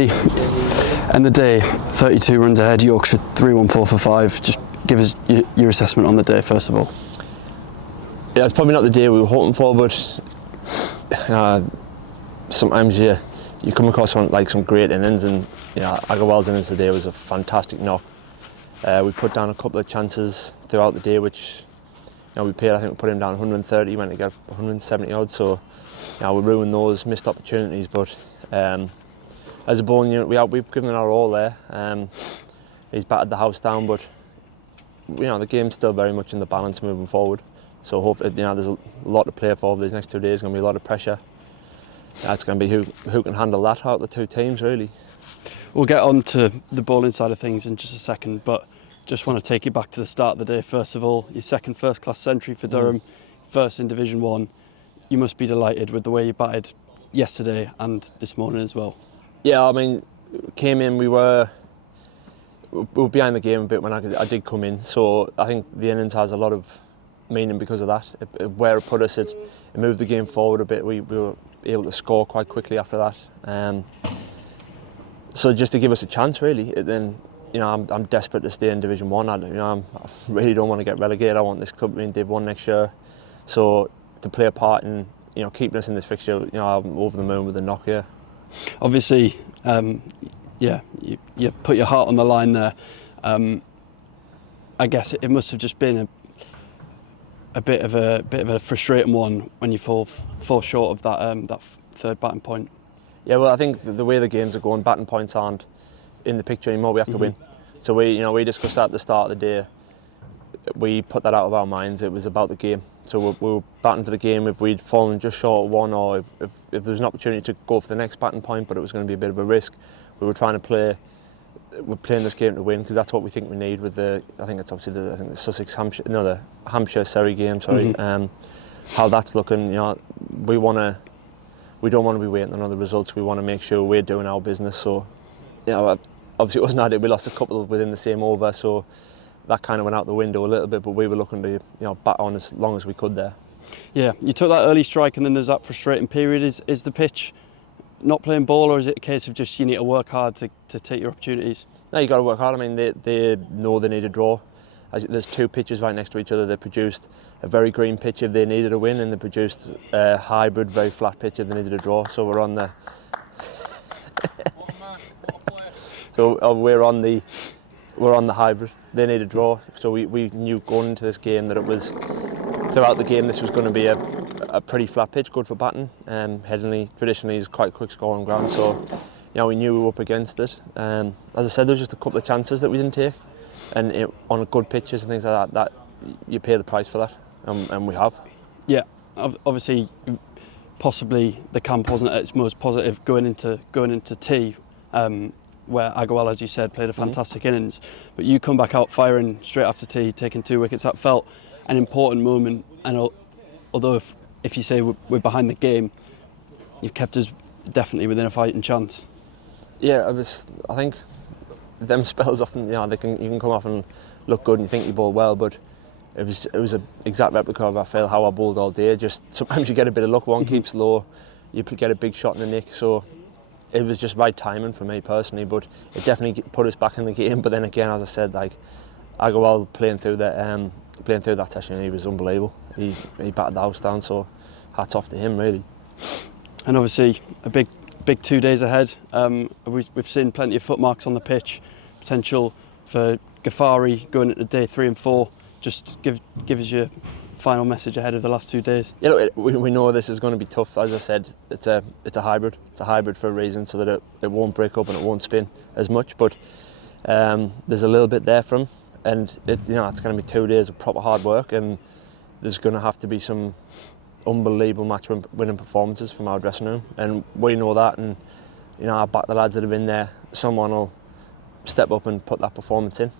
Raine, end the day, 32 runs ahead, Yorkshire 3-1-4 for 5. Just give us your assessment on the day, first of all. Yeah, it's probably not the day we were hoping for, but sometimes you come across some great innings, and Agarwal's innings today was a fantastic knock. We put down a couple of chances throughout the day, which we played. I think we put him down 130, went to get 170 odd. So we ruined those missed opportunities. But as a bowling unit, we've given it our all there. He's battered the house down, but the game's still very much in the balance moving forward. So hopefully, there's a lot to play for these next 2 days. Going to be a lot of pressure. It's going to be who can handle that out of the two teams, really. We'll get on to the bowling side of things in just a second, but just want to take you back to the start of the day. First of all, your second first-class century for Durham, first in Division 1. You must be delighted with the way you batted yesterday and this morning as well. Yeah, I mean, came in, we were behind the game a bit when I did come in, so I think the innings has a lot of meaning because of that. Where it put us, it moved the game forward a bit. We were able to score quite quickly after that. So just to give us a chance, really. Then, I'm desperate to stay in Division 1. I really don't want to get relegated. I want this club to be in Div 1 next year. So to play a part in keeping us in this fixture, I'm over the moon with the knock here. Obviously, you put your heart on the line there. I guess it must have just been a bit of a frustrating one when you fall short of that third batting point. Yeah, well, I think the way the games are going, batting points aren't in the picture anymore. We have to win. So we discussed that at the start of the day. We put that out of our minds. It was about the game. So we were batting for the game. If we'd fallen just short of one, or if there was an opportunity to go for the next batting point, but it was going to be a bit of a risk, we were trying to play. We're playing this game to win, because that's what we think we need with the. I think it's obviously the Sussex Hampshire, the Hampshire Surrey game. Sorry, how that's looking. We don't want to be waiting on other results. We want to make sure we're doing our business. So, obviously it wasn't ideal. We lost a couple within the same over, so that kind of went out the window a little bit. But we were looking to, bat on as long as we could there. Yeah, you took that early strike, and then there's that frustrating period. Is the pitch not playing ball, or is it a case of just you need to work hard to take your opportunities? No, you got to work hard. I mean, they know they need a draw. There's two pitches right next to each other. They produced a very green pitch if they needed a win, and they produced a hybrid, very flat pitch if they needed a draw. So we're on the. We're on the hybrid. They need a draw. So we knew going into this game that it was throughout the game this was going to be a pretty flat pitch, good for batting. Headingley traditionally is quite quick scoring ground, so we knew we were up against it. As I said, there was just a couple of chances that we didn't take. And on good pitches and things like that you pay the price for that, and we have. Yeah, obviously, possibly the camp wasn't at its most positive going into tea, where Agarwal, as you said, played a fantastic innings. But you come back out firing straight after tea, taking 2 wickets. That felt an important moment. And although if you say we're behind the game, you've kept us definitely within a fighting chance. Yeah, I think. Them spells often, you can come off and look good and you think you bowl well, but it was an exact replica of how I bowled all day. Just sometimes you get a bit of luck, one keeps low, you get a big shot in the nick. So it was just right timing for me personally, but it definitely put us back in the game. But then again, as I said, Agarwal playing through that session, he was unbelievable. He batted the house down, so hats off to him really. And obviously a big 2 days ahead. We've seen plenty of footmarks on the pitch. Potential for Ghaffari going into day 3 and 4. Just give us your final message ahead of the last 2 days. We know this is going to be tough. As I said, it's a hybrid. It's a hybrid for a reason, so that it won't break up and it won't spin as much. But there's a little bit there from, and it's going to be 2 days of proper hard work, and there's going to have to be some unbelievable match-winning performances from our dressing room, and we know that. And I back the lads that have been there. Someone will step up and put that performance in.